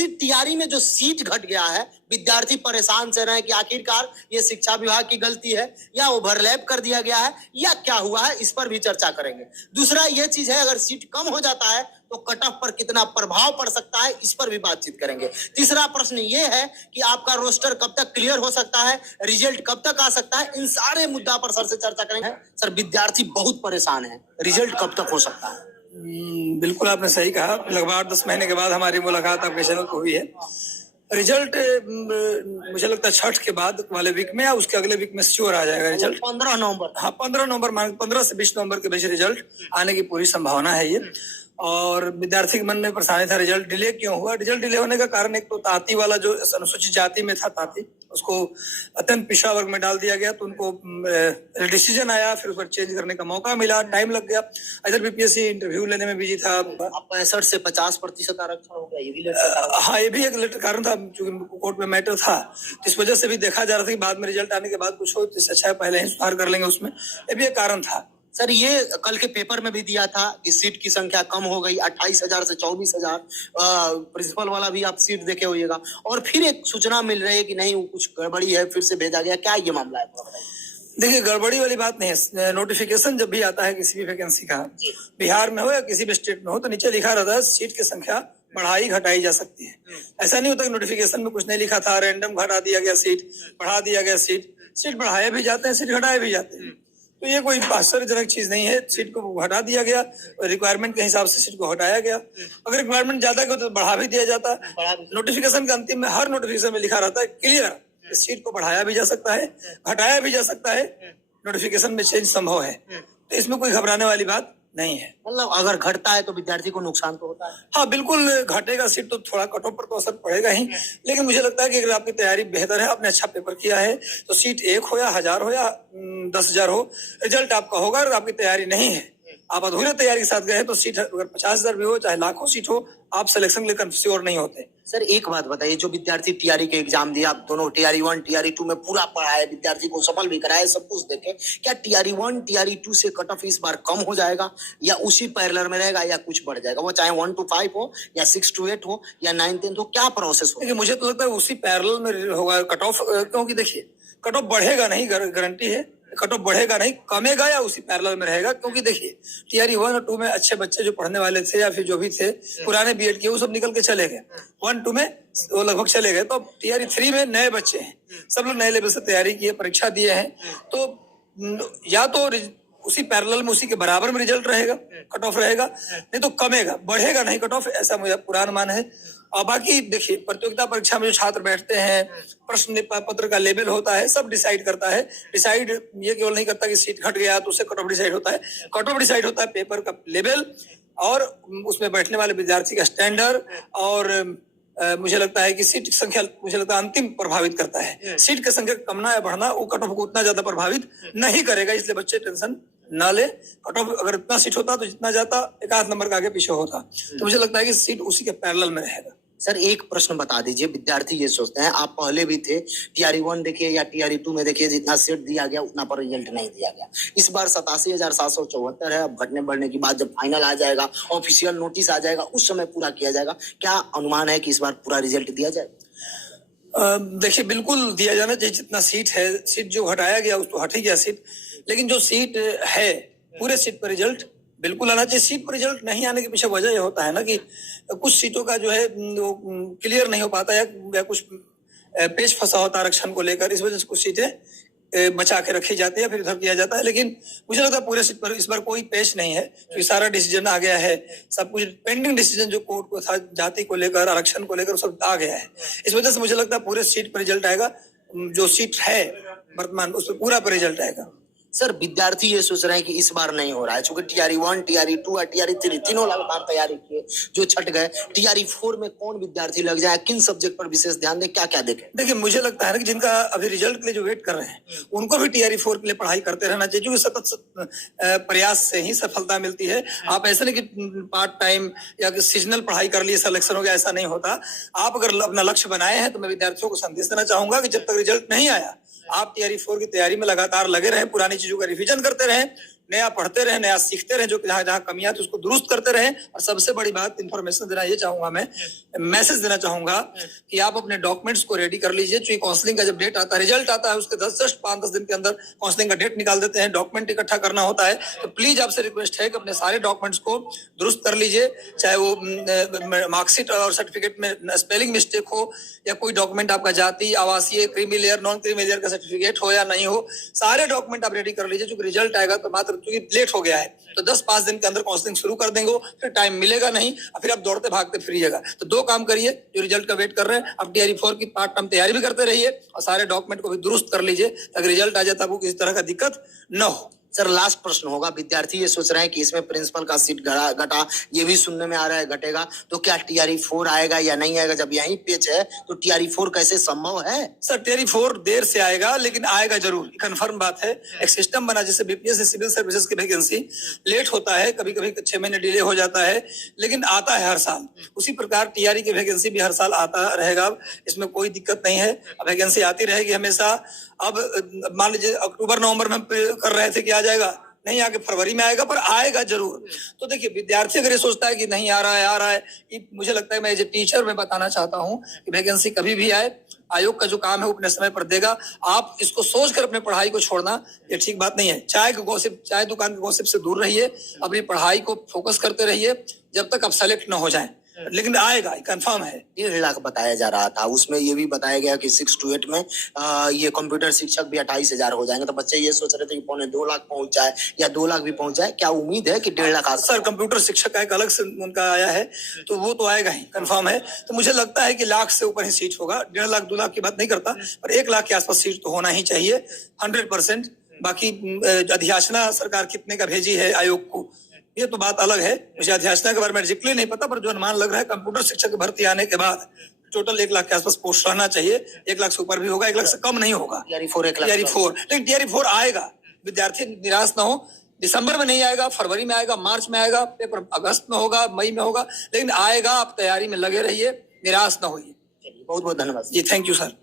SSC TRE में जो seat घट गया है, विद्यार्थी परेशान से रहे कि आखिरकार ये शिक्षा विभाग की गलती है या ओवरलैप कर दिया गया है या क्या हुआ है, इस पर भी चर्चा करेंगे। दूसरा ये चीज है, अगर सीट कम हो जाता है तो कट ऑफ पर कितना प्रभाव पड़ सकता है, इस पर भी बातचीत करेंगे। तीसरा प्रश्न ये है कि आपका रोस्टर कब तक क्लियर हो सकता है, रिजल्ट कब तक आ सकता है, इन सारे मुद्दा पर सर से चर्चा करेंगे। सर, विद्यार्थी बहुत परेशान है, रिजल्ट कब तक हो सकता है? बिल्कुल आपने सही कहा। लगभग 8-10 महीने के बाद हमारी मुलाकात आपके चैनल पर हुई है। रिजल्ट मुझे लगता है छठ के बाद वाले वीक में या उसके अगले वीक में श्योर आ जाएगा रिजल्ट। 15 नवंबर। हाँ, 15 नवंबर, 15 से 20 नवंबर के बीच रिजल्ट आने की पूरी संभावना है ये। और विद्यार्थी के मन में परेशानी था रिजल्ट डिले क्यों हुआ। रिजल्ट डिले होने का कारण एक तो ताती वाला जो अनुसूचित जाति में था ताती, उसको अत्यंत पिछड़ा वर्ग में डाल दिया गया, तो उनको डिसीजन आया, फिर उस पर चेंज करने का मौका मिला, टाइम लग गया। इधर बीपीएससी इंटरव्यू लेने में बिजी था। 65 से 50% आरक्षण हो गया, ये भी हाँ, ये भी एक लेटर कारण था, चूंकि कोर्ट में मैटर था, इस वजह से भी देखा जा रहा था कि बाद में रिजल्ट आने के बाद कुछ हो तो इससे अच्छा है पहले ही सुधार कर लेंगे उसमें, ये भी एक कारण था। सर, ये कल के पेपर में भी दिया था कि सीट की संख्या कम हो गई, 28,000 से 24,000। प्रिंसिपल वाला भी आप सीट देखे होइएगा, और फिर एक सूचना मिल रही है कि नहीं, वो कुछ गड़बड़ी है, फिर से भेजा गया। क्या ये मामला है? देखिए, गड़बड़ी वाली बात नहीं है। नोटिफिकेशन जब भी आता है किसी भी वैकेंसी का, बिहार में हो या किसी भी स्टेट में हो, तो नीचे लिखा रहता है सीट की संख्या बढ़ाई घटाई जा सकती है। ऐसा नहीं होता कि नोटिफिकेशन में कुछ नहीं लिखा था, रैंडम घटा दिया गया सीट, बढ़ा दिया गया सीट बढ़ाए भी जाते हैं, सीट घटाए भी जाते हैं। तो ये कोई आश्चर्यजनक चीज नहीं है। सीट को घटा दिया गया, रिक्वायरमेंट के हिसाब से सीट को हटाया गया। अगर रिक्वायरमेंट ज्यादा हो तो बढ़ा भी दिया जाता। नोटिफिकेशन के अंतिम में हर नोटिफिकेशन में लिखा रहता है क्लियर, सीट को बढ़ाया भी जा सकता है, घटाया भी जा सकता है, नोटिफिकेशन में चेंज संभव है। तो इसमें कोई घबराने वाली बात नहीं है। मतलब अगर घटता है तो विद्यार्थी को नुकसान तो होता है। हाँ, बिल्कुल घटेगा सीट तो थोड़ा कट ऑफ पर तो असर पड़ेगा ही, लेकिन मुझे लगता है कि अगर आपकी तैयारी बेहतर है, आपने अच्छा पेपर किया है, तो सीट 1 हो या 1000 हो या 10,000 हो, रिजल्ट आपका होगा। और आपकी तैयारी नहीं है, आप अधूरे तैयारी के साथ गए तो सीट अगर 50,000 भी हो चाहे लाखों सीट हो, आप सिलेक्शन लेकर श्योर नहीं होते। सर, एक बात बताइए, जो विद्यार्थी टीआरई के एग्जाम दिया, आप दोनों टीआरई 1 टीआरई 2 में पूरा पढ़ा है, विद्यार्थी को सफल भी कराया, सब कुछ देखे, क्या टीआरई 1 टीआरई 2 से कट ऑफ इस बार कम हो जाएगा या उसी पैरेलल में रहेगा या कुछ बढ़ जाएगा? वो चाहे 1 to 5 हो या 6 to 8 हो या 9-10 हो, क्या प्रोसेस हो? मुझे तो लगता है उसी पैरेलल में होगा कट ऑफ, क्योंकि देखिए कट ऑफ बढ़ेगा नहीं, गारंटी है। कट ऑफ बढ़ेगा नहीं, कमेगा या उसी पैरेलल में रहेगा। क्योंकि देखिए, टीआरई 1 और 2 में अच्छे बच्चे जो पढ़ने वाले थे या फिर जो भी थे पुराने बीएड के, वो सब निकल के चले गए। 1-2 में वो लगभग चले गए, तो टीआरई 3 में नए बच्चे हैं, सब लोग नए लेवल से तैयारी की है, परीक्षा दिए हैं। तो या तो उसी पैरेलल में उसी के बराबर में रिजल्ट रहेगा, कट ऑफ रहेगा, नहीं तो कमेगा, बढ़ेगा नहीं कट ऑफ, ऐसा मुझे पूरा अनुमान है। और बाकी देखिए, प्रतियोगिता परीक्षा में जो छात्र बैठते हैं, प्रश्न पत्र का लेवल होता है, सब डिसाइड करता है। डिसाइड ये केवल नहीं करता कि सीट घट गया तो उससे कट ऑफ डिसाइड होता है। कट ऑफ डिसाइड होता है पेपर का लेवल और उसमें बैठने वाले विद्यार्थी का स्टैंडर्ड, और मुझे लगता है कि सीट की संख्या मुझे लगता है अंतिम प्रभावित करता है। सीट की संख्या कमना या बढ़ना वो कट ऑफ को उतना ज्यादा प्रभावित नहीं करेगा, इसलिए बच्चे टेंशन ना ले। कट ऑफ अगर इतना सीट होता तो जितना जाता 1-8 नंबर का आगे पीछे होता, तो मुझे लगता है कि सीट उसी के पैरेलल में रहेगा। सर, एक प्रश्न बता दीजिए, विद्यार्थी ये सोचते हैं, आप पहले भी थे, टीआरई 1 देखिए या टीआरई 2 में देखिए, जितना सीट दिया गया उतना पर रिजल्ट नहीं दिया गया। इस बार 87,774 है। अब घटने बढ़ने की बात जब फाइनल आ जाएगा, ऑफिशियल नोटिस आ जाएगा, उस समय पूरा किया जाएगा। क्या अनुमान है कि इस बार पूरा रिजल्ट दिया जाएगा? देखिए, बिल्कुल दिया जाना चाहिए। जितना सीट है, सीट जो हटाया गया उसको हट ही गया सीट, लेकिन जो सीट है पूरे सीट पर रिजल्ट बिल्कुल आना चाहिए। सीट पर रिजल्ट नहीं आने के पीछे वजह यह होता है ना कि कुछ सीटों का जो है वो क्लियर नहीं हो पाता या कुछ पेच फंसा होता है आरक्षण को लेकर, इस वजह से कुछ सीटें बचा के रखी जाती है, फिर उधर किया जाता है। लेकिन मुझे लगता है पूरे सीट पर इस बार कोई पेच नहीं है, क्योंकि सारा डिसीजन आ गया है। सब कुछ पेंडिंग डिसीजन जो कोर्ट को था जाति को लेकर, आरक्षण को लेकर, सब आ गया है। इस वजह से मुझे लगता है पूरे सीट पर रिजल्ट आएगा। जो सीट है वर्तमान उस पर पूरा पर रिजल्ट आएगा। सर, विद्यार्थी ये सोच रहे हैं कि इस बार नहीं हो रहा है, क्योंकि टीआरई 1 टीआरई 2 और टीआरई 3 तीनों लगातार तैयारी किए, जो छट गए। टीआरई 4 में कौन विद्यार्थी लग जाए, किन सब्जेक्ट पर विशेष ध्यान दें, क्या क्या देखें? देखिए, मुझे लगता है ना कि जिनका अभी रिजल्ट के लिए जो वेट कर रहे हैं, उनको भी टीआरई 4 के लिए पढ़ाई करते रहना चाहिए, क्योंकि सतत प्रयास से ही सफलता मिलती है। आप ऐसे नहीं कि पार्ट टाइम या सीजनल पढ़ाई कर लिए सिलेक्शन हो गया, ऐसा नहीं होता। आप अगर अपना लक्ष्य बनाए हैं, तो मैं विद्यार्थियों को संदेश देना चाहूंगा कि जब तक रिजल्ट नहीं आया, आप टीआरई 4 की तैयारी में लगातार लगे रहें, पुरानी चीजों का रिवीजन करते रहें, नया पढ़ते रहें, नया सीखते रहें, जो जहाँ जहाँ कमियां थी उसको दुरुस्त करते रहें। और सबसे बड़ी बात इंफॉर्मेशन देना ये चाहूंगा, मैं मैसेज देना चाहूंगा कि आप अपने डॉक्यूमेंट्स को रेडी कर लीजिए। चूंकि काउंसलिंग का जब डेट आता है, रिजल्ट आता है, उसके 5-10 दिन के अंदर काउंसलिंग का डेट निकाल देते हैं, डॉक्यूमेंट इकट्ठा करना होता है। तो प्लीज आपसे रिक्वेस्ट है कि अपने सारे डॉक्यूमेंट्स को दुरुस्त कर लीजिए, चाहे वो मार्कशीट और सर्टिफिकेट में स्पेलिंग मिस्टेक हो, या कोई डॉक्यूमेंट आपका जाति, आवासीय, creamy layer, non creamy layer का सर्टिफिकेट हो या नहीं हो, सारे डॉक्यूमेंट आप रेडी कर लीजिए। क्योंकि रिजल्ट आएगा तो मात्र, क्योंकि लेट हो गया है, तो 10-5 दिन के अंदर काउंसलिंग शुरू कर देंगे, फिर टाइम मिलेगा नहीं, फिर आप दौड़ते भागते फिरिएगा। तो 2 काम करिए, जो रिजल्ट का वेट कर रहे हैं, आप DRE 4 की पार्ट टाइम तैयारी भी करते रहिए और सारे डॉक्यूमेंट को भी दुरुस्त कर लीजिए, ताकि रिजल्ट आ जाए तब किसी तरह का दिक्कत न हो। सर लास्ट प्रश्न होगा, विद्यार्थी ये सोच रहे हैं कि इसमें प्रिंसिपल का सीट घटा, ये भी सुनने में आ रहा है घटेगा, तो क्या TRE 4 आएगा या नहीं आएगा? जब यही पेच है तो TRE 4 कैसे संभव है? सर TRE 4 देर से आएगा, लेकिन आएगा जरूर, कंफर्म बात है। एक सिस्टम बना, जैसे BPS सिविल सर्विसेज की वैकेंसी लेट होता है, कभी कभी 6 महीने डिले हो जाता है, लेकिन आता है हर साल। उसी प्रकार TRE की वैकेंसी भी हर साल आता रहेगा, इसमें कोई दिक्कत नहीं है, वैकेंसी आती रहेगी हमेशा। अब मान लीजिए अक्टूबर नवंबर में कर रहे थे कि आ जाएगा, नहीं आके फरवरी में आएगा, पर आएगा जरूर। तो देखिए, विद्यार्थी अगर ये सोचता है कि नहीं आ रहा है, मुझे लगता है, मैं एज ए टीचर मैं बताना चाहता हूँ कि वैकेंसी कभी भी आए, आयोग का जो काम है वो अपने समय पर देगा। आप इसको सोचकर अपने पढ़ाई को छोड़ना ये ठीक बात नहीं है। चाय दुकान के गॉसिप से दूर रहिए, अपनी पढ़ाई को फोकस करते रहिए जब तक आप सेलेक्ट न हो जाएं। लेकिन आएगा, कंफर्म है। 1.5 लाख बताया जा रहा था, उसमें ये भी बताया गया कि 6 to 8 में ये कंप्यूटर शिक्षक भी 28,000 हो जाएंगे। तो बच्चे ये सोच रहे थे कि 2.25 लाख पहुंच जाए या 2 लाख भी पहुंच जाए। क्या उम्मीद है कि 1.5 लाख? सर कंप्यूटर शिक्षक का एक अलग से उनका आया है, तो वो तो आएगा ही, कंफर्म है। तो मुझे लगता है कि लाख से ऊपर ही सीट होगा, 1.5 लाख 2 लाख की बात नहीं करता, पर 1 लाख के आसपास सीट तो होना ही चाहिए 100%। बाकी अधियाचना सरकार कितने का भेजी है आयोग को, ये तो बात अलग है। मुझे अधियाचना के बारे में एग्जैक्टली नहीं पता, पर जो अनुमान लग रहा है, कंप्यूटर शिक्षक की भर्ती आने के बाद टोटल 1 लाख के आसपास पोस्ट रहना चाहिए। 1 लाख से ऊपर भी होगा, 1 लाख से कम नहीं होगा। TRE 4 1 लाख। लेकिन TRE 4 आएगा, विद्यार्थी निराश ना हो। दिसंबर में नहीं आएगा, फरवरी में आएगा, मार्च में आएगा, पेपर अगस्त में होगा, मई में होगा, लेकिन आएगा। आप तैयारी में लगे रहिए, निराश ना होइए। बहुत बहुत धन्यवाद जी, थैंक यू सर।